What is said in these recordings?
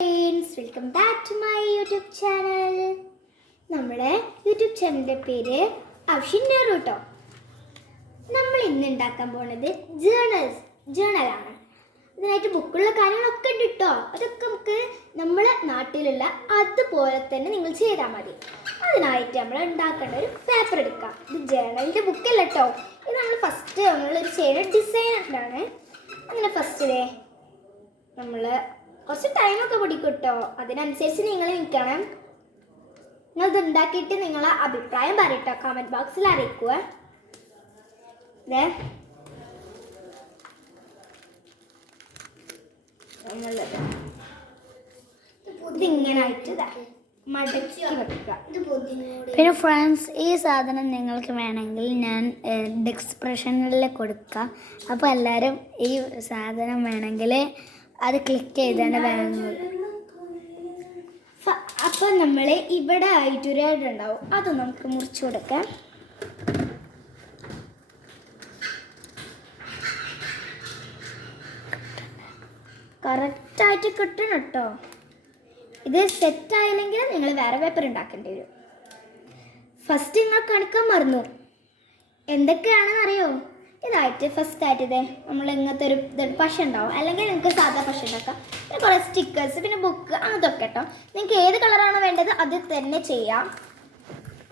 Friends, welcome back to my YouTube channel. നമ്മുടെ YouTube ചാനലിൻ്റെ പേര് അഫ്ഷിൻ നെഹ്റു കേട്ടോ. നമ്മൾ ഇന്ന് ഉണ്ടാക്കാൻ പോകുന്നത് ജേണലാണ്. ഇതിനായിട്ട് ബുക്കുള്ള കാര്യങ്ങളൊക്കെ ഉണ്ട് കേട്ടോ. അതൊക്കെ നമുക്ക് നമ്മളെ നാട്ടിലുള്ള അതുപോലെ തന്നെ നിങ്ങൾ ചെയ്താൽ മതി. അതിനായിട്ട് നമ്മൾ ഉണ്ടാക്കേണ്ട ഒരു പേപ്പർ എടുക്കാം. ഇത് ജേണലിൻ്റെ ബുക്കല്ല കേട്ടോ. ഇത് നമ്മളൊരു ചെയ്യുന്ന ഡിസൈനാണ്. അങ്ങനെ ഫസ്റ്റ് നമ്മൾ കുറച്ച് ടൈമൊക്കെ പിടിക്കും കേട്ടോ. അതിനനുസരിച്ച് നിങ്ങൾ നിൽക്കണം. നിങ്ങളിത് ഉണ്ടാക്കിയിട്ട് നിങ്ങളെ അഭിപ്രായം പറയട്ടോ, കമൻറ്റ് ബോക്സിൽ അറിയിക്കുക. ഇതിങ്ങനെ ആയിട്ട് മടക്കി വെക്കുക. പിന്നെ ഫ്രണ്ട്സ്, ഈ സാധനം നിങ്ങൾക്ക് വേണമെങ്കിൽ ഞാൻ ഡിസ്ക്രിപ്ഷനിൽ കൊടുക്കാം. അപ്പോൾ എല്ലാവരും ഈ സാധനം വേണമെങ്കിൽ അത് ക്ലിക്ക് ചെയ്താണ് വാങ്ങുക. അപ്പോൾ നമ്മൾ ഇവിടെ ആയിട്ടൊരു ഉണ്ടാവും, അത് നമുക്ക് മുറിച്ചു കൊടുക്കാം. കറക്റ്റായിട്ട് കിട്ടണം കേട്ടോ. ഇത് സെറ്റായില്ലെങ്കിൽ നിങ്ങൾ വേറെ പേപ്പർ ഉണ്ടാക്കേണ്ടി വരും. ഫസ്റ്റ് നിങ്ങൾ കണക്കാൻ മറന്നു. എന്തൊക്കെയാണെന്ന് അറിയോ? ഇതായിട്ട് ഫസ്റ്റായിട്ട് നമ്മൾ ഇങ്ങനത്തെ ഒരു പശ ഉണ്ടാവും, അല്ലെങ്കിൽ നിങ്ങൾക്ക് സാധാ പശ ഉണ്ടാക്കാം. പിന്നെ കുറേ സ്റ്റിക്കേഴ്സ്, പിന്നെ ബുക്ക്, അതൊക്കെ കേട്ടോ. നിങ്ങൾക്ക് ഏത് കളറാണോ വേണ്ടത് അത് തന്നെ ചെയ്യാം.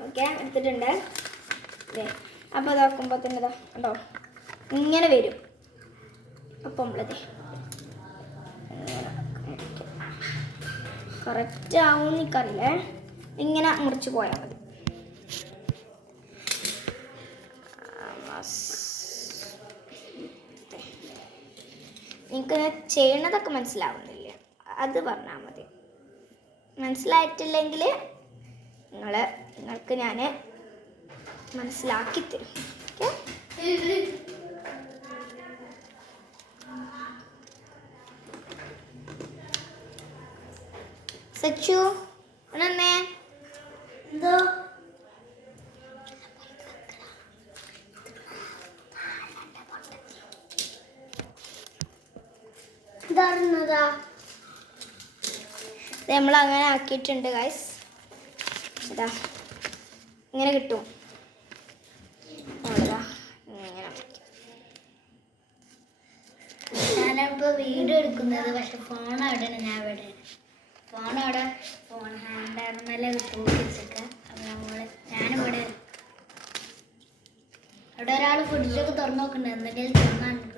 ഓക്കെ, എടുത്തിട്ടുണ്ട്. അപ്പോൾ ഇതാക്കുമ്പോൾ തന്നെ കണ്ടോ ഇങ്ങനെ വരും. അപ്പോൾ നമ്മളത് കറക്റ്റ് ആവും നിൽക്കാറില്ലേ, ഇങ്ങനെ മുറിച്ച് പോയാൽ മതി. നിങ്ങൾക്ക് ചെയ്യണതൊക്കെ മനസ്സിലാവുന്നില്ല, അത് പറഞ്ഞാൽ മതി. മനസ്സിലായിട്ടില്ലെങ്കിൽ നിങ്ങൾക്ക് ഞാൻ മനസ്സിലാക്കി തരും. ഓക്കെ, സച്ചു എന്നേ എന്തോ നമ്മൾ അങ്ങനെ ആക്കിയിട്ടുണ്ട് ഗൈസ്. ഇതാ ഇങ്ങനെ കിട്ടും. ഞാനിപ്പോൾ വീഡിയോ എടുക്കുന്നത്, പക്ഷെ ഫോൺ അവിടെയാണ്. ഫോൺ ഹാൻഡ് ആർമേലെ തൂക്കി വെച്ചേക്കാം. അപ്പോൾ ഞാനിവിടെ അവിടെ ഒരാൾ ഫ്രിഡ്ജൊക്കെ തുറന്നു നോക്കുന്നുണ്ട്, എന്തെങ്കിലും തിന്നാൻ കിട്ടും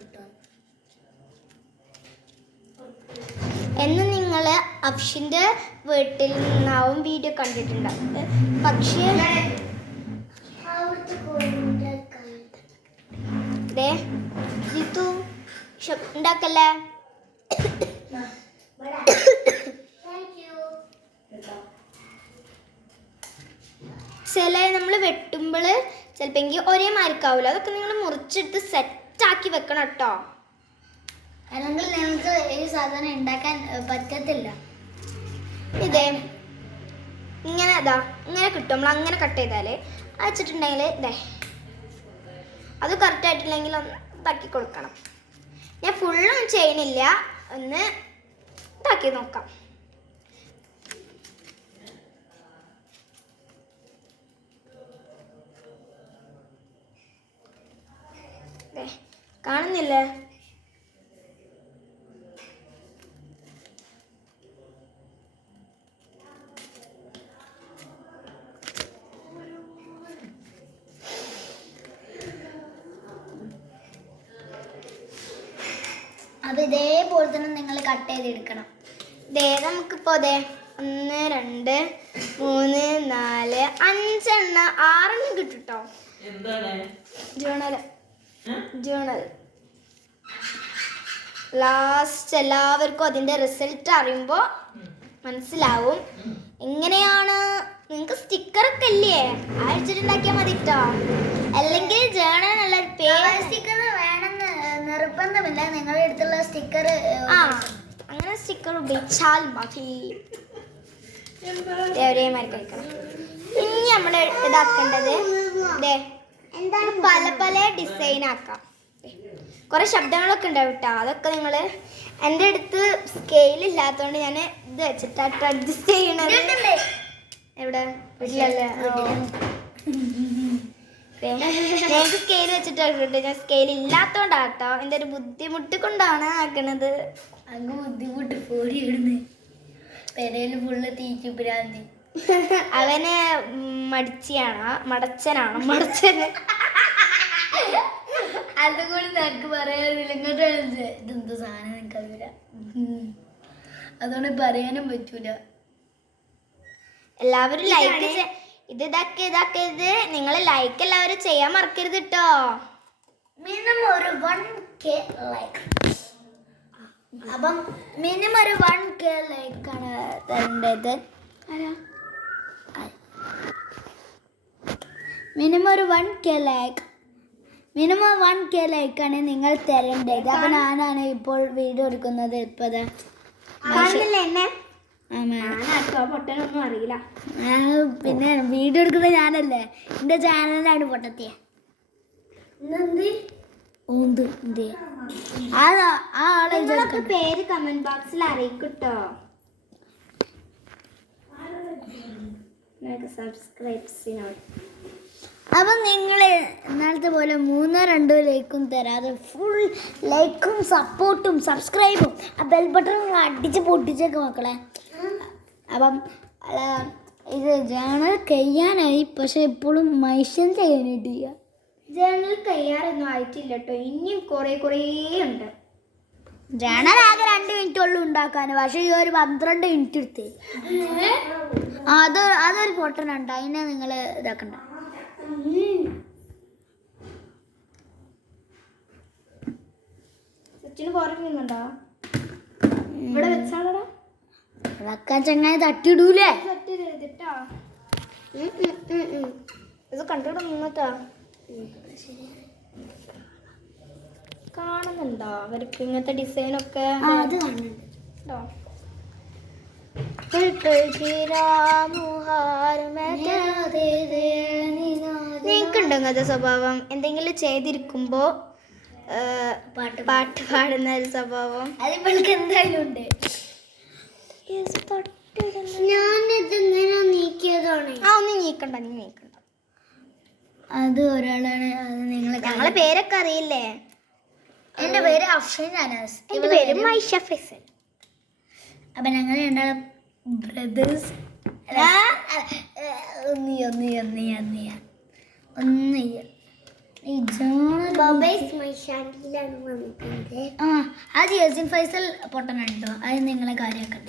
എന്ന് നിങ്ങൾ അഫ്ഷിൻ്റെ വീട്ടിൽ നിന്നാവും വീഡിയോ കണ്ടിട്ടുണ്ടാവും. പക്ഷേ ഉണ്ടാക്കല്ലേ. ചില നമ്മൾ വെട്ടുമ്പോൾ ചിലപ്പോൾ ഒരേ മാർക്കാവില്ല. അതൊക്കെ നിങ്ങൾ മുറിച്ചെടുത്ത് സെറ്റാക്കി വെക്കണം കേട്ടോ. അല്ലെങ്കിൽ നിങ്ങൾക്ക് ഈ സാധനം ഉണ്ടാക്കാൻ പറ്റത്തില്ല. ഇങ്ങനെ ഇങ്ങനെ കിട്ടും. നമ്മൾ അങ്ങനെ കട്ട് ചെയ്താൽ അയച്ചിട്ടുണ്ടെങ്കിൽ അത് കറക്റ്റായിട്ടില്ലെങ്കിൽ ഒന്ന് ഇതാക്കി കൊടുക്കണം. ഞാൻ ഫുള്ളൊന്നും ചെയ്യണില്ല, ഒന്ന് ഇതാക്കി നോക്കാം. കാണുന്നില്ലേ? അപ്പോൾ ഇതേപോലെ തന്നെ നിങ്ങൾ കട്ട് ചെയ്തെടുക്കണം. നമുക്കിപ്പോൾ 1 2 3 4 5 6 കിട്ടും കേട്ടോ. ജേണൽ ലാസ്റ്റ് എല്ലാവർക്കും അതിൻ്റെ റിസൾട്ട് അറിയുമ്പോൾ മനസ്സിലാവും. എങ്ങനെയാണ് നിങ്ങൾക്ക് സ്റ്റിക്കറൊക്കെ ഇല്ലേ, അയച്ചിട്ടുണ്ടാക്കിയാൽ മതി കേട്ടോ. അല്ലെങ്കിൽ ജേണൽ നല്ല സ്റ്റിക്കർ വേണമെന്ന് നിർബന്ധമില്ല. നിങ്ങളുടെ അടുത്തുള്ള സ്റ്റിക്കർ അങ്ങനെ സ്റ്റിക്കർ ഉപയോഗിച്ചാൽ മതി. ഒരേമാതിരി കഴിക്കണം. ഇനി നമ്മൾ ഇതാക്കേണ്ടത് എന്താണ്, പല ഡിസൈൻ ആക്കാം. കുറെ ശബ്ദങ്ങളൊക്കെ ഉണ്ടാവും കേട്ടോ. അതൊക്കെ നിങ്ങൾ എൻ്റെ അടുത്ത് സ്കെയിൽ ഇല്ലാത്തതുകൊണ്ട് ഞാൻ ഇത് വെച്ചിട്ടാണ് അഡ്ജസ്റ്റ് ചെയ്യണത്. എവിടെ വീട്ടിലല്ലേ? ഞങ്ങൾക്ക് സ്കെയിൽ വെച്ചിട്ടുണ്ട്. ഞാൻ സ്കെയിൽ ഇല്ലാത്തതുകൊണ്ടാണ് കേട്ടോ. എൻ്റെ ഒരു ബുദ്ധിമുട്ട് കൊണ്ടാണ് ആക്കണത്. അങ്ങ് ബുദ്ധിമുട്ട് പോടിയിടുന്നു. പെരയിൽ ഫുള്ള് തീച്ചു ഭ്രാന്തി. അവന് മടച്ചന്. അതുകൊണ്ട് നിനക്ക് പറയാനില്ല. ഇങ്ങോട്ടാണ് ഇതെന്ത് സാധനം എനിക്കറിയില്ല. അതുകൊണ്ട് പറയാനും പറ്റൂല. എല്ലാവരും ലൈക്ക് ഇതാക്കിയത് നിങ്ങൾ ലൈക്ക് എല്ലാവരും ചെയ്യാൻ മറക്കരുത് കേട്ടോ. മിനിമം ഒരു 1K ലൈക്ക്. അപ്പം മിനിമം ഒരു 1K ലൈക്കാണ് തരേണ്ടത്. മിനിമം ഒരു 1K ലൈക്കാണ് നിങ്ങൾ തരേണ്ടത്. അപ്പം ഞാനാണ് ഇപ്പോൾ വീഡിയോ എടുക്കുന്നത്. ഇപ്പോൾ എന്നെ പൊട്ടനൊന്നും അറിയില്ല. പിന്നെ വീഡിയോ എടുക്കുന്നത് ഞാനല്ലേ. എൻ്റെ ചാനലിലാണ് പൊട്ടത്തിയ. നിങ്ങളൊക്കെ പേര് കമന്റ് ബോക്സിൽ അറിയിക്കട്ടോ. അപ്പം നിങ്ങൾ ഇന്നലത്തെ പോലെ 3-2 ലൈക്കും തരാതെ ഫുൾ ലൈക്കും സപ്പോർട്ടും സബ്സ്ക്രൈബും ആ ബെൽ ബട്ടൺ അടിച്ച് പൊട്ടിച്ചേക്ക് മക്കളെ. അപ്പം ഇത് ജേണൽ കഴിയാനായി. പക്ഷെ ഇപ്പോഴും മനുഷ്യൻ ചെയ്യാനായിട്ടില്ല. ജേണൽ തയ്യാറൊന്നും ആയിട്ടില്ല കേട്ടോ. ഇനിയും കുറേ ഉണ്ട്. ജേണൽ ആകെ 2 മിനിറ്റ് ഉള്ളു ഉണ്ടാക്കാൻ. പക്ഷെ ഈ ഒരു 12 മിനിറ്റ് എടുത്ത്. അതൊരു പൊട്ടനുണ്ട്. അതിനെ നിങ്ങൾ ഇതാക്കണ്ട. സച്ചിന് കുറഞ്ഞുണ്ടോ? ഇവിടെ വെച്ചാളടാ. വെക്കാൻ ചങ്ങായി തട്ടിയിടൂലേ. ഇത് കണ്ടിട്ട് നിന്നിട്ടാ കാണുന്നുണ്ടോ? അവർക്ക് ഇങ്ങനത്തെ ഡിസൈനൊക്കെ നിങ്ങൾക്കുണ്ടോ അങ്ങനത്തെ സ്വഭാവം? എന്തെങ്കിലും ചെയ്തിരിക്കുമ്പോ പാട്ട് പാടുന്ന ഒരു സ്വഭാവം അതിപ്പോ എന്തായാലും ഉണ്ട്. ഞാനിതിങ്ങനെ നീക്കിയതാണ്. ഒന്നും നീക്കണ്ട. അത് ഒരാളാണ്. അത് ഞങ്ങളെ പേരൊക്കെ അറിയില്ലേ? എൻ്റെ പേര് അഫ്ഷീൻ അനാസ്. എൻ്റെ പേര് മൈഷ ഫൈസൽ. അപ്പം ഞങ്ങൾ രണ്ടാളും ബ്രദേഴ്സ്. അത് യസിൻ ഫൈസൽ പൊട്ടനുണ്ടോ? അത് നിങ്ങളെ കാര്യമാക്കണ്ട.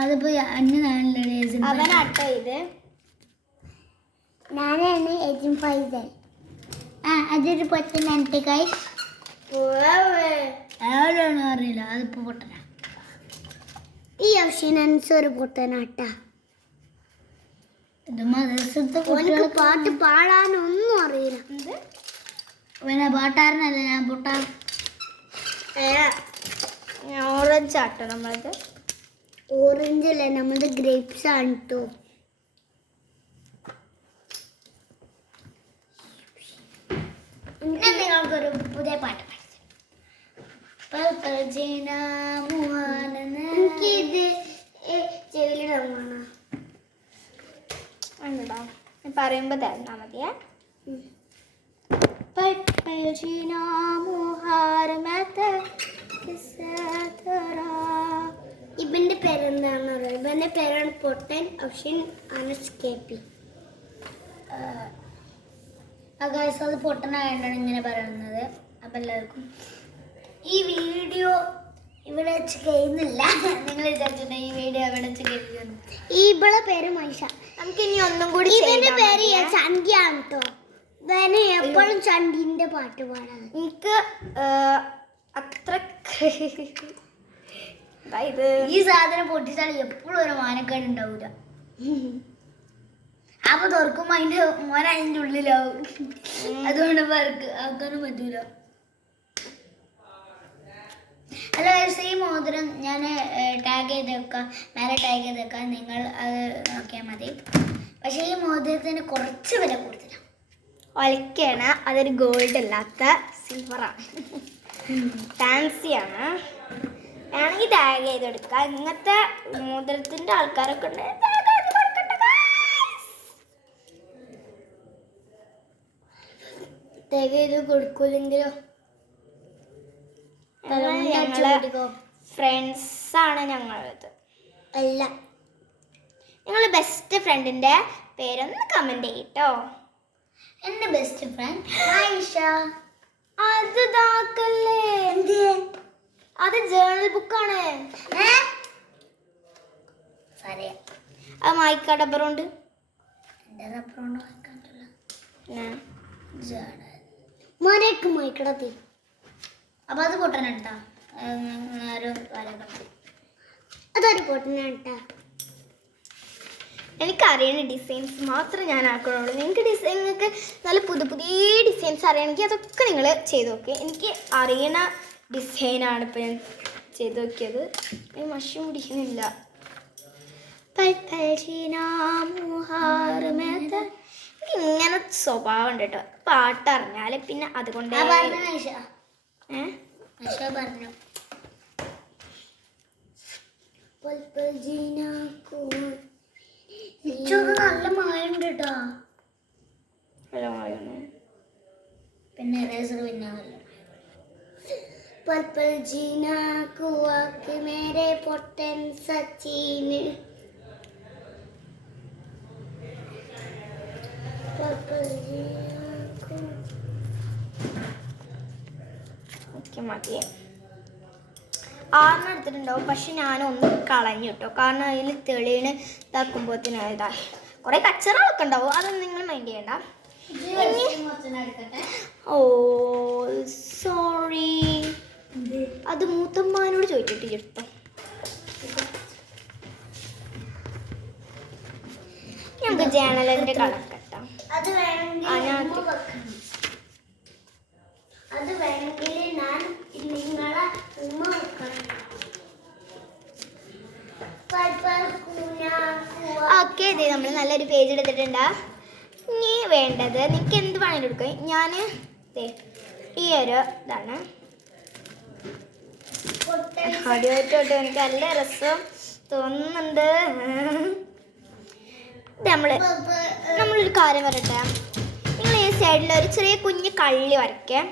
അതിപ്പോ അന്നാണല്ലോ യസിൻ. അവനാട്ടോ ഇത്. ഞാനാണ് യസിൻ ഫൈസൽ. അതൊരു പൊട്ടനുണ്ട്. ആരാണോ അറിയില്ല. അതിപ്പോ പൊട്ടനാ. ഈ അഫ്ഷീനൻസ് ഒരു പൊട്ടനാട്ടാ. ഇത് മദ്രസത്തെ പാട്ട് പാടാനൊന്നും അറിയില്ല. പിന്നെ പാട്ടാരനല്ല ഞാൻ പൊട്ടാ. ഓറഞ്ച് ആട്ടോ നമ്മളത്. ഓറഞ്ച് അല്ല, നമ്മളത് ഗ്രേപ്സ് ആണ് കേട്ടോ. നിങ്ങൾക്കൊരു പുതിയ പാട്ട് എനിക്കിത് ചെവിലിടാണ് പറയുമ്പോ തന്നാ മതിയേ. ഇവന്റെ പേരെന്താണെന്ന് അറിയാം. ഇവന്റെ പേരാണ് പൊട്ടൻ അഫ്ഷീൻ അനസ് KP. അത് പൊട്ടനായിട്ടാണ് ഇങ്ങനെ പറയുന്നത്. അപ്പം എല്ലാവർക്കും ഈ വീഡിയോ ഇവിടെ വെച്ച് കഴിയുന്നില്ല. നിങ്ങൾ വിചാരിച്ചിട്ട് ഈ വീഡിയോ ഇവിടെ വെച്ച് കഴിയുന്നു. ഇവളെ പേര് മൈഷ. നമുക്ക് ഇനി ഒന്നും കൂടി. ഇവന്റെ പേര് ചണ്ടിയാണ് കേട്ടോ. ഇവന് എപ്പോഴും ചണ്ടിന്റെ പാട്ട് പാടാൻ. എനിക്ക് അത്ര ഈ സാധനം പൊട്ടിച്ചാൽ എപ്പോഴും ഒരു മാനക്കേട് ഉണ്ടാവില്ല. അപ്പൊ തുറക്കുമ്പോ അതിന്റെ ഉള്ളിലാവും. അതുകൊണ്ട് ആക്കാനും പറ്റൂല. അല്ല, ഈ മോതിരം ഞാൻ ടാഗ് ചെയ്ത് വെക്കാം, മേലെ ടാഗ് ചെയ്ത് വെക്കാം. നിങ്ങൾ അത് നോക്കിയാൽ മതി. പക്ഷേ ഈ മോതിരത്തിന് കുറച്ച് വില കൂടുതലാണ്. ഒലക്കാണ്. അതൊരു ഗോൾഡ് അല്ലാത്ത ഫാൻസിയാണ്. വേണമെങ്കിൽ ടാഗ് ചെയ്തെടുക്കാം. ഇങ്ങനത്തെ മോതിരത്തിൻ്റെ ആൾക്കാരൊക്കെ ഉണ്ട്. ടാഗ് ചെയ്ത് കൊടുക്കൂലെങ്കിലോ? ഞങ്ങള് ഫ്രണ്ട്സാണ് ഞങ്ങളത്. അല്ല, നിങ്ങൾ ബെസ്റ്റ് ഫ്രണ്ടിൻ്റെ പേരൊന്ന് കമൻറ്റ് ചെയ്യട്ടോ. എൻ്റെ ബെസ്റ്റ് ഫ്രണ്ട് ആയിഷ. അത് ഇതാക്കല്ലേ, അത് ജേണൽ ബുക്കാണ്. അത് മായ്ക്കാ ഡബറുണ്ട്. എൻ്റെ റബ്ബറുണ്ട് വായിക്കാൻ പറ്റില്ല. മായ്ക്കടത്തി. അപ്പം അത് പൊട്ടനട്ടാ ഒരു കാലഘട്ടം. അതൊരു പൊട്ടനാട്ടാ. എനിക്കറിയണ ഡിസൈൻസ് മാത്രം ഞാൻ ആക്കണുള്ളൂ. നിങ്ങൾക്ക് നല്ല പുതിയ ഡിസൈൻസ് അറിയണമെങ്കിൽ അതൊക്കെ നിങ്ങൾ ചെയ്ത് നോക്കി. എനിക്ക് അറിയണ ഡിസൈനാണ് ഇപ്പോൾ ഞാൻ ചെയ്ത് നോക്കിയത്. മഷി മുടിക്കുന്നില്ല. എനിക്ക് ഇങ്ങനെ സ്വഭാവം ഉണ്ട് കേട്ടോ. പാട്ടറിഞ്ഞാൽ പിന്നെ അതുകൊണ്ട് പറഞ്ഞു നല്ല മായുണ്ട് കേട്ടോ. പിന്നെ റേസർ പിന്നെ पर्पल जीना कुआ के मेरे पोटन सचिन पर्पल जीना ഓക്കെ മതി. 6 എടുത്തിട്ടുണ്ടാവും. പക്ഷെ ഞാനൊന്ന് കളഞ്ഞു കേട്ടോ. കാരണം അതിൽ തെളിയിന് ഇതാക്കുമ്പോഴത്തേനും ഇതായി കുറേ കച്ചറകളൊക്കെ ഉണ്ടാവും. അതൊന്നും നിങ്ങൾ മൈൻഡ് ചെയ്യണ്ട. ഓ സോറി, അത് മൂത്തമ്മാനോട് ചോദിച്ചിട്ട് എടുത്തോ. നമുക്ക് ജേണലിന്റെ കളർ കെട്ടാം. അത് വേണമെങ്കിൽ ഞാൻ നിങ്ങളെ ഉമ്മ ഓക്കെ, ഇതേ നമ്മൾ നല്ലൊരു പേജ് എടുത്തിട്ടുണ്ട്. ഇനി വേണ്ടത് നിങ്ങൾക്ക് എന്ത് വേണമെങ്കിലും എടുക്കാം. ഞാൻ ഈ ഒരു ഇതാണ് ആദ്യമായിട്ടോട്ട് എനിക്ക് നല്ല രസം തോന്നുന്നുണ്ട്. നമ്മളൊരു കാര്യം വരട്ടെ. നിങ്ങൾ ഈ സൈഡിൽ ഒരു ചെറിയ കുഞ്ഞ് കള്ളി വരയ്ക്കേ.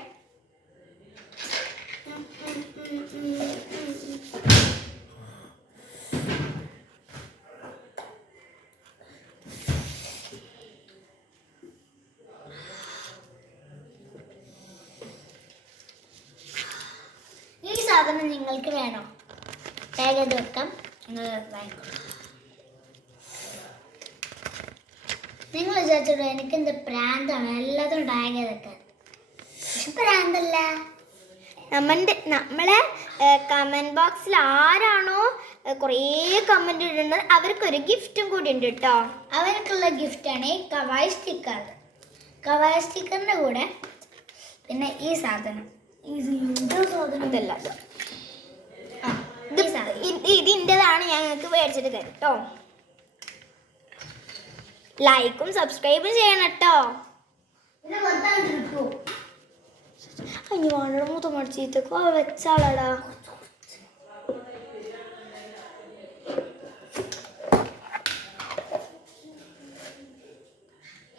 ഈ സാധനം നിങ്ങൾക്ക് വേണോ? ടാഗ് ചെയ്ത് വെക്കാം. നിങ്ങൾ വാങ്ങിക്കോളൂ. നിങ്ങൾ വിചാരിച്ചോളൂ എനിക്കെന്ത് പ്രാന്താണ് എല്ലാത്തിനും ടാഗ് ചെയ്ത് വെക്കാൻ. പ്രാന്തല്ല. നമ്മളെ കമൻറ്റ് ബോക്സിൽ ആരാണോ കുറേ കമൻറ്റ് ഇടുന്നത് അവർക്കൊരു ഗിഫ്റ്റും കൂടി ഉണ്ട് കേട്ടോ. അവർക്കുള്ള ഗിഫ്റ്റാണ് ഈ കവായ് സ്റ്റിക്കർ. കവായ് സ്റ്റിക്കറിൻ്റെ കൂടെ പിന്നെ ഈ സാധനം ഇതല്ല, ഇതിൻ്റെതാണ് ഞങ്ങൾക്ക് മേടിച്ചിട്ട് തരും കേട്ടോ. ലൈക്കും സബ്സ്ക്രൈബും ചെയ്യണം കേട്ടോ. ഇനി വേണ്ട മൂത്ത മടിച്ചേക്കോ വെച്ചാളടാ.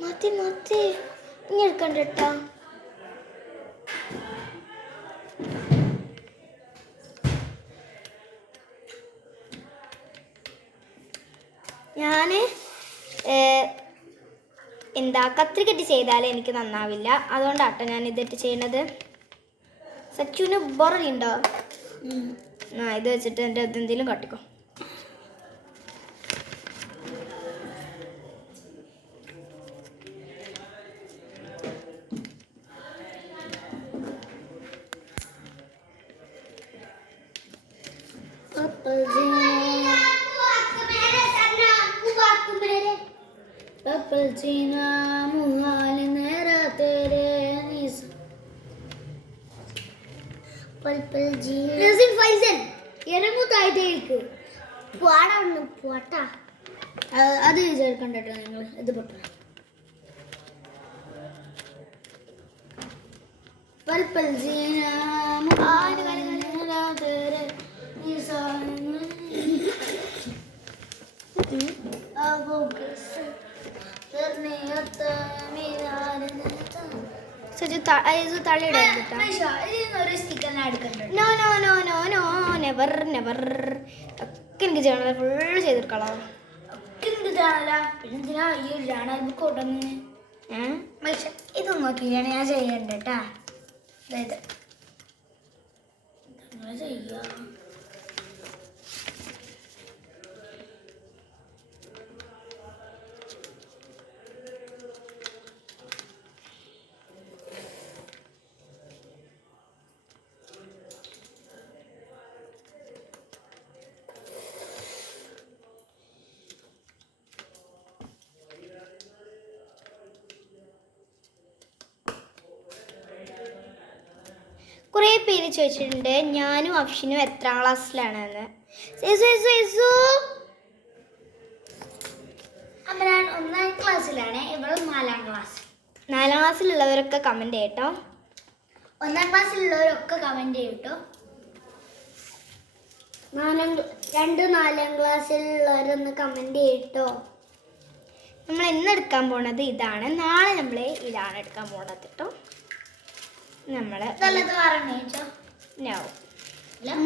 മതി മതി, ഇനി എടുക്കണ്ട കേട്ടാ. ഞാൻ കത്രികറ്റ് ചെയ്താൽ എനിക്ക് നന്നാവില്ല. അതുകൊണ്ടാട്ടോ ഞാൻ ഇതിട്ട് ചെയ്യണത്. സച്ചുവിന് ബോറലുണ്ടോ? ഇത് വെച്ചിട്ട് എൻ്റെ എന്തെങ്കിലും കാട്ടിക്കോ. അത് ചേർക്കണ്ട കേട്ടോ നിങ്ങൾ. ഇത് പൊട്ട പൽപ്പൽ ജീന ഒരു സ്റ്റിക്കർ എടുക്കണ്ടോ? No no no no no never never. Okay എനിക്ക് ചെയ്യണത് ഫുള്ള് ചെയ്തെടുക്കളാം. പിന്നെന്തിനാ ഈ ഒരു ജേണൽ ബുക്ക് കൊണ്ടുവന്ന്? ഇതൊന്നും നോക്കിയാണ് ഞാൻ ചെയ്യണ്ട കേട്ടാ. അതായത് ചെയ്യാ കുറേ പേര് ചോദിച്ചിട്ടുണ്ട് ഞാനും അഫ്ഷിനും എത്രാം ക്ലാസ്സിലാണെന്ന്. അപ്പം ഞാൻ 1ാം ക്ലാസ്സിലാണ്, ഇവൾ 4ാം ക്ലാസ്. 4ാം ക്ലാസ്സിലുള്ളവരൊക്കെ കമൻറ്റ് ചെയ്യട്ടോ. 1ാം ക്ലാസ്സിലുള്ളവരൊക്കെ കമൻറ്റ് ചെയ്യട്ടോ. 4ാം ക്ലാസ്സിലുള്ളവരൊന്ന് കമൻറ്റ് ചെയ്യട്ടോ. നമ്മൾ ഇന്ന് എടുക്കാൻ പോണത് ഇതാണ്, നാളെ നമ്മൾ ഇതാണ് എടുക്കാൻ പോണത് കേട്ടോ. നമ്മൾ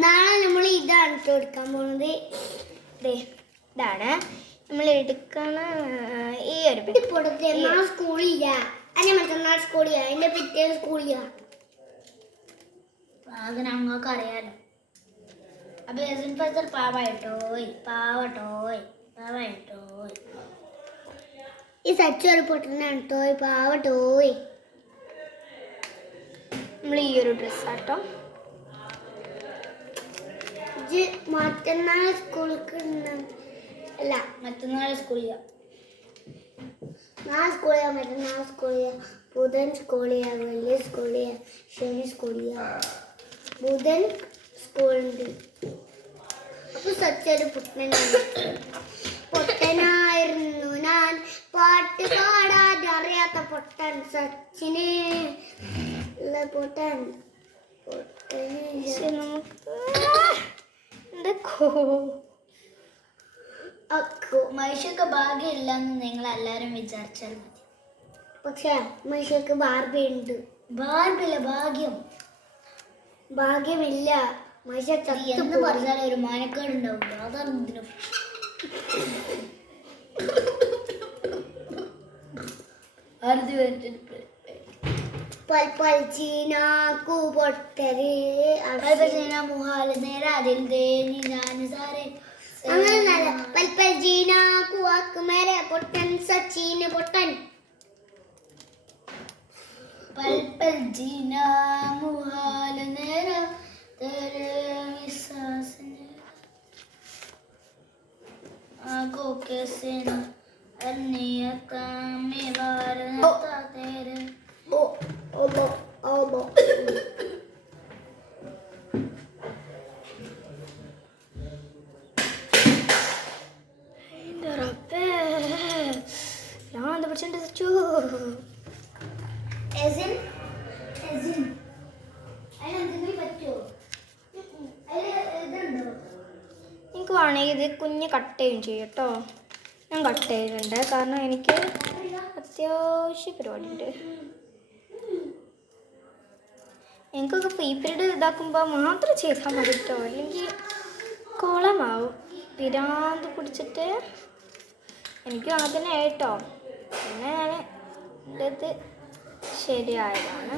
നാളെ നമ്മൾ ഇതാണ് കേട്ടോ എടുക്കാൻ പോകുന്നത്. ഇതാണ് നമ്മൾ എടുക്കണ ഈ ഒരു സ്കൂളില്ല, അതിന് മറ്റന്നാൾ സ്കൂളില്ല, അതിന്റെ പിറ്റേ സ്കൂളില്ല. അത് ഞങ്ങൾക്ക് അറിയാലോ. അപ്പൊ പാവായിട്ടോയ് പാവട്ടോയ് പാവായിട്ടോയ്. ഈ സച്ചൊരു പൊട്ടനാണ് ടോയ് പാവട്ടോയ്. നമ്മൾ ഈ ഒരു ഡ്രസ്സാട്ടോ. മറ്റന്നാൾ സ്കൂൾക്ക് അല്ല, മറ്റന്നാൾ സ്കൂളില്ല, നാളെ സ്കൂളില്ല, മറ്റന്നാൾ സ്കൂളില്ല, ബുധൻ സ്കൂളില്ല, വെള്ളി സ്കൂളില്ല, ശനി സ്കൂളില്ല, ബുധൻ സ്കൂളുണ്ട്. അപ്പൊ സച്ചൊരു പൊട്ടനായിരുന്നു ഞാൻ, പാട്ട് പാടാൻ അറിയാത്ത പൊട്ടൻ സച്ചിനെ പൊട്ടൻ. മനുഷ്യക്ക് ഭാഗ്യമില്ലെന്ന് നിങ്ങൾ എല്ലാരും വിചാരിച്ചാൽ മതി. പക്ഷെ മനുഷ്യക്ക് ബാർബി ഉണ്ട്. ബാർബില്ല, ഭാഗ്യം. ഭാഗ്യമില്ല, മനുഷ്യ എന്ന് പറഞ്ഞാൽ ഒരു മാനക്കേട് ഉണ്ടാവില്ല. അതാണ് ഇതിന് പൽപ്പൽ ചീനാക്കു പൊട്ടര് മുഹാല് നേരാതിൽ ദേനി ഞാൻ സാറേ. അങ്ങനല്ല, പൽപ്പൽ ചീനാക്കു ആക്ക് മേലെ പൊട്ടൻ സച്ചീന് പൊട്ടൻ. പൽപ്പൽ ജീന മുഹാല് നേര ആകോക്കെ സേന അന്യതമേ വാരത തേരെ. എനിക്ക് വേണമെങ്കിൽ ഇത് കുഞ്ഞ് കട്ട് ചെയ്യുകയും ചെയ്യും കേട്ടോ. ഞാൻ കട്ട് ചെയ്യുന്നുണ്ട്, കാരണം എനിക്ക് അത്യാവശ്യ പരിപാടി ഉണ്ട്. എനിക്കൊക്കെ ഫ്രീ പീരീഡ് ഇതാക്കുമ്പോൾ മാത്രം ചെയ്താൽ മതി കേട്ടോ, അല്ലെങ്കിൽ കുളമാവും. പിരാന്ത് പിടിച്ചിട്ട് എനിക്കും അങ്ങനെ തന്നെ ആയിട്ടോ. പിന്നെ ഞാൻ എൻ്റെ ഇത് ശരിയായതാണ്.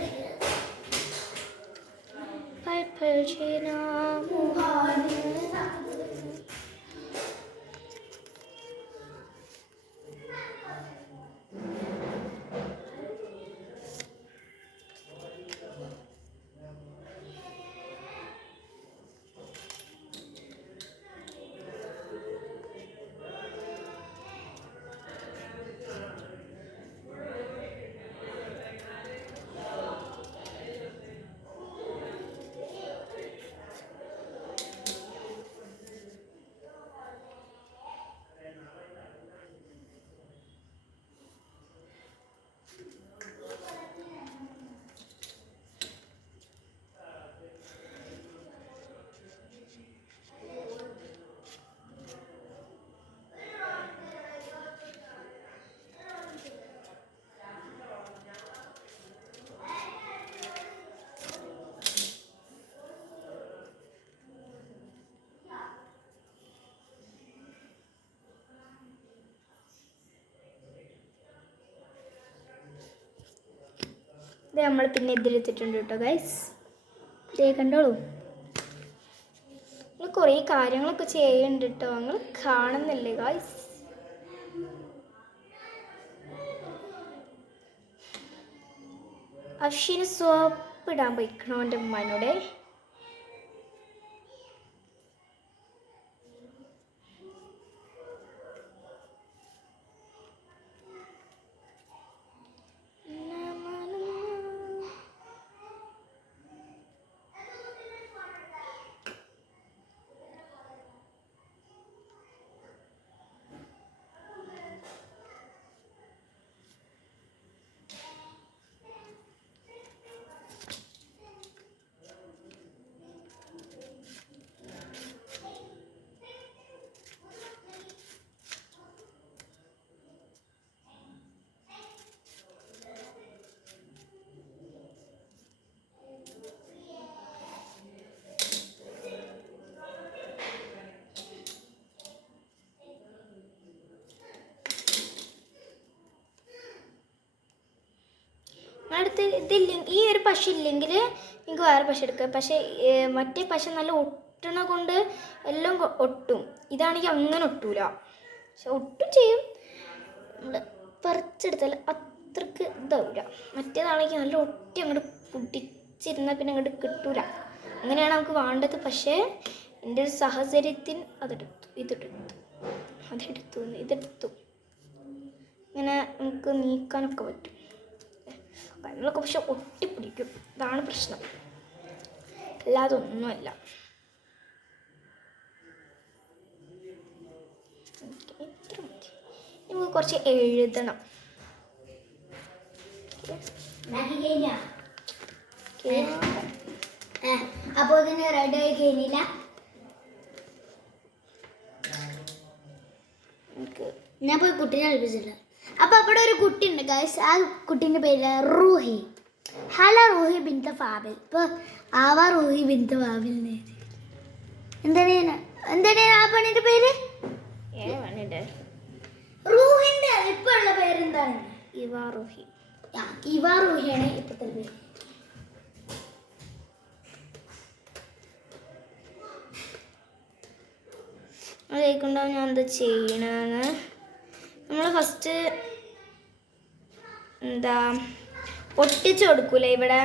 ഇത് നമ്മൾ പിന്നെ ഇതിലെത്തിയിട്ടുണ്ട് കേട്ടോ ഗൈസ്. ഇതേ കണ്ടോളൂ. നിങ്ങൾ കുറേ കാര്യങ്ങളൊക്കെ ചെയ്യുന്നുണ്ട് കേട്ടോ, നിങ്ങൾ കാണുന്നില്ലേ ഗൈസ്. അഫ്ഷീന് സോപ്പ് ഇടാൻ പോയിക്കണോ എൻ്റെ ഉമ്മാനോടെ. അടുത്ത് ഇതില്ലെങ്കിൽ, ഈ ഒരു പശ ഇല്ലെങ്കിൽ നിങ്ങൾക്ക് വേറെ പശ എടുക്കാം. പക്ഷേ മറ്റേ പശ നല്ല ഒട്ടണ കൊണ്ട് എല്ലാം ഒട്ടും. ഇതാണെങ്കിൽ അങ്ങനെ ഒട്ടൂല, പക്ഷെ ഒട്ടും ചെയ്യും. നമ്മൾ പറിച്ചെടുത്താൽ അത്രക്ക് ഇതാവില്ല. മറ്റേതാണെങ്കിൽ നല്ല ഒട്ടി അങ്ങോട്ട് പൊട്ടിച്ചിരുന്നാൽ പിന്നെ അങ്ങോട്ട് കിട്ടൂല. അങ്ങനെയാണ് നമുക്ക് വേണ്ടത്. പക്ഷേ എൻ്റെ ഒരു സാഹചര്യത്തിന് ഇതെടുത്തു ഇങ്ങനെ നമുക്ക് നീക്കാനൊക്കെ പറ്റും. കാര്യങ്ങളൊക്കെ പക്ഷെ ഒട്ടിപ്പിടിക്കും, ഇതാണ് പ്രശ്നം, അല്ലാതെ ഒന്നുമല്ല. ഇത്ര മതി. നമുക്ക് കുറച്ച് എഴുതണം. അപ്പോൾ ഇതിന് റെഡി ആയി കഴിഞ്ഞില്ല. ഞാൻ പോയി കുട്ടീനെ കളിപ്പിച്ചില്ല. അപ്പോൾ അവിടെ ഒരു കുട്ടി ഉണ്ട് ഗൈസ്. ആ കുട്ടീൻ്റെ പേര് റൂഹി. ഹലോ റൂഹി ബിന്ത ഫാബിൽ. ഇപ്പോൾ ആവാ റൂഹി ബിന്ത ഫാബിൽ. എന്താണ് ആ പെണ്ണിൻ്റെ പേര്? റൂഹിൻ്റെ ഇപ്പോൾ ഉള്ള പേരെന്താണ്? ഇവാ റൂഹി. ഇവാ റൂഹിയാണ് ഇപ്പോഴത്തെ പേര്. അത് കേൾക്കുന്നുണ്ടാവും ഞാൻ എന്താ ചെയ്യണമെന്ന്. നമ്മൾ ഫസ്റ്റ് ഒട്ടിച്ചു കൊടുക്കൂലേ ഇവിടെ.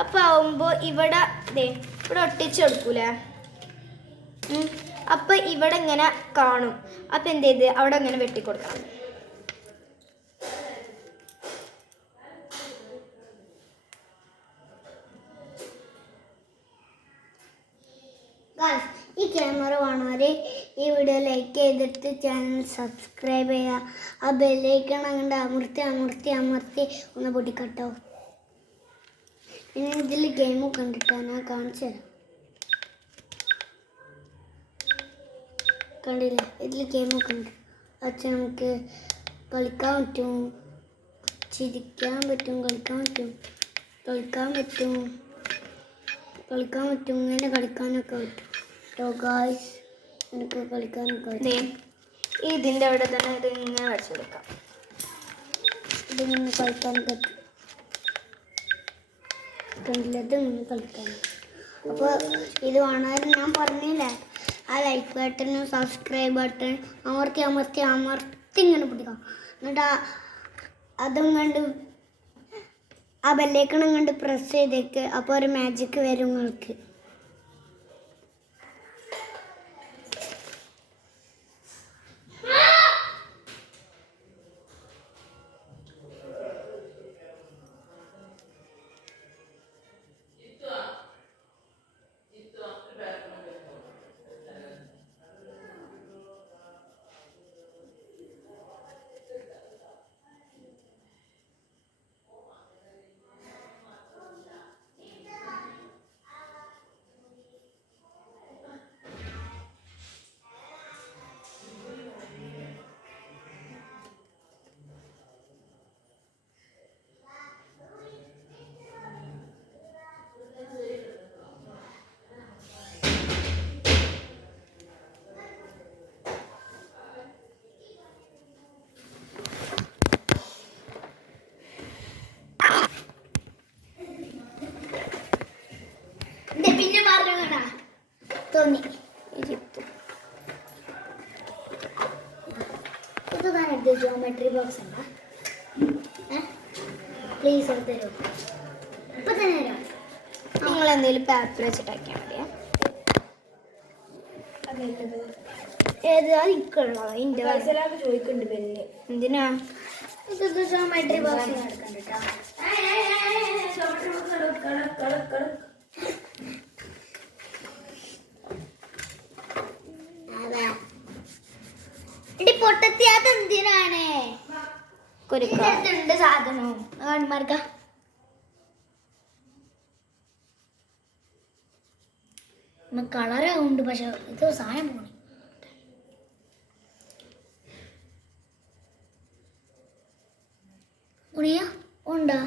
അപ്പോൾ ആവുമ്പോൾ ഇവിടെ ഒട്ടിച്ചു കൊടുക്കൂലേ. അപ്പം ഇവിടെ ഇങ്ങനെ കാണും. അപ്പം എന്ത് ചെയ്ത് അവിടെ ഇങ്ങനെ വെട്ടിക്കൊടുക്കണം. ഈ ക്യാമറ കാണുന്നവർ ഈ വീഡിയോ ലൈക്ക് ചെയ്തിട്ട് ചാനൽ സബ്സ്ക്രൈബ് ചെയ്യുക. ആ ബെല്ലൈക്കൺ അങ്ങോട്ട് അമർത്തി ഒന്ന് പൊട്ടിക്കട്ടോ. പിന്നെ ഇതിൽ ഗെയിമൊക്കെ കണ്ടിട്ടോ, ഞാൻ കാണിച്ചു തരാം. കണ്ടില്ലേ, ഇതിൽ ഗെയിമൊക്കെ ഉണ്ട്. അച്ഛൻ നമുക്ക് കളിക്കാൻ പറ്റും, ചിരിക്കാൻ പറ്റും, കളിക്കാൻ പറ്റും, ഇങ്ങനെ കളിക്കാനൊക്കെ പറ്റും. ഗായ്സ് എനിക്ക് കളിക്കാനൊക്കെ പറ്റും. ഇതിൻ്റെ അവിടെ തന്നെ ഇതിങ്ങനെ വരച്ചെടുക്കാം. ഇതിങ്ങനെ കളിക്കാനൊക്കെ പറ്റും. ഇതിങ്ങനെ കളിക്കാൻ. അപ്പോൾ ഇത് കാണാൻ ഞാൻ പറഞ്ഞില്ലേ, ആ ലൈക്ക് ബട്ടണും സബ്സ്ക്രൈബ് ബട്ടൺ അമർത്തി ഇങ്ങനെ പിടിക്കാം. എന്നിട്ട് അതും കണ്ട് ആ ബെല്ലൈക്കൺ കണ്ട് പ്രസ് ചെയ്തേക്ക്. അപ്പോൾ ഒരു മാജിക്ക് വരും നിങ്ങൾക്ക്. ഇപ്പത്തെ താൻ എടുത്ത് ജോമെട്രി ബോക്സ് ഉണ്ടോ? പ്ലീസ് എടുത്ത് തരുമോ? ഇപ്പം തന്നെ തരാം. നിങ്ങൾ എന്തെങ്കിലും പേപ്പർ വെച്ചിട്ടാക്കിയാൽ മതിയാ. ഏത് ഇക്കുള്ളോ ഇന്റെ ചോദിക്കുന്നുണ്ട് പെണ്ണ് എന്തിനാ? ഇത് ജോമെട്രി ബോക്സ് എടുക്കണ്ട കേട്ടോ. ഇടി പൊട്ടത്തി അതെന്തിനാണ്? കുരുക്കുണ്ട് സാധനവും കൺമാർക്ക കളറാവുണ്ട്, പക്ഷെ ഇത് സാധനം പോണി. ഉണിയ ഉണ്ടോ?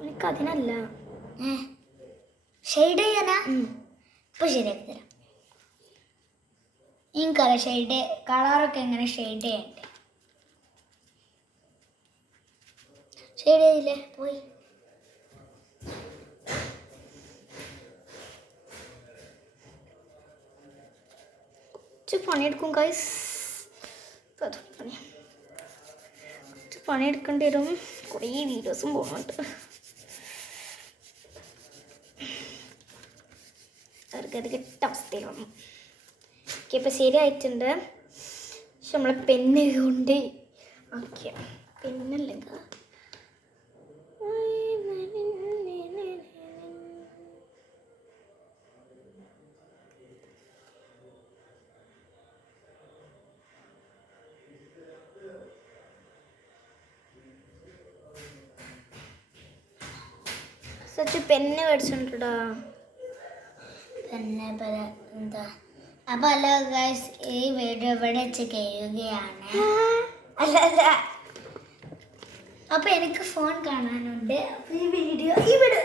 എനിക്ക് അതിനല്ല. ഷെയ്ഡ് ചെയ്യാനാ? ഇപ്പൊ ശരിയാക്കി തരാം. എനിക്കറിയാം ഷെയ്ഡ് കളറൊക്കെ എങ്ങനെ ഷെയ്ഡ് ചെയ്യണ്ടേ. ഷെയ്ഡ് ചെയ്തില്ലേ? പോയി പണിയെടുക്കും ഗൈസ്. പണിയെടുക്കേണ്ടി വരും. കുറേ വീഡിയോസും പോകുന്നുണ്ട്. അവർക്ക് കെട്ട അവസ്ഥയിൽ വന്നു. ഓക്കെ, ഇപ്പം ശരിയായിട്ടുണ്ട്. പക്ഷെ നമ്മളെ പെണ്ണ് കൊണ്ട് ഓക്കെ പെണ്ണല്ലെങ്കിൽ സച്ച് പെണ്ണ് മേടിച്ചിട്ടുണ്ടോ? പിന്നെ എന്താ അപ്പൊ അല്ല ഗൈസ്, ഈ വീഡിയോ ഇവിടെ വെച്ച് കഴിയുകയാണ്. അല്ല അപ്പൊ എനിക്ക് ഫോൺ കാണാനുണ്ട്. അപ്പൊ ഈ വീഡിയോ ഇവിടെ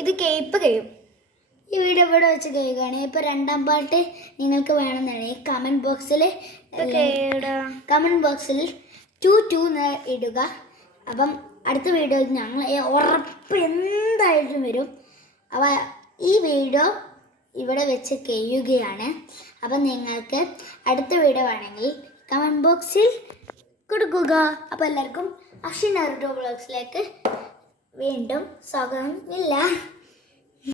ഇത് കേപ്പ് കഴിയും. ഈ വീഡിയോ ഇവിടെ വെച്ച് കഴിയുകയാണ്. ഇപ്പൊ രണ്ടാം പാർട്ട് നിങ്ങൾക്ക് വേണമെന്നുണ്ടെങ്കിൽ കമന്റ് ബോക്സിൽ 2 ഇടുക. അപ്പം അടുത്ത വീഡിയോ ഞങ്ങൾ ഉറപ്പ് എന്തായിട്ടും വരും. അപ്പോൾ ഈ വീഡിയോ ഇവിടെ വെച്ച് കഴിയുകയാണ്. അപ്പം നിങ്ങൾക്ക് അടുത്ത വീഡിയോ വേണമെങ്കിൽ കമൻറ്റ് ബോക്സിൽ കൊടുക്കുക. അപ്പോൾ എല്ലാവർക്കും അഫ്ഷിൻ നറുട്ടോ വ്ളോഗ്സിലേക്ക് വീണ്ടും സ്വാഗതം. ഇല്ല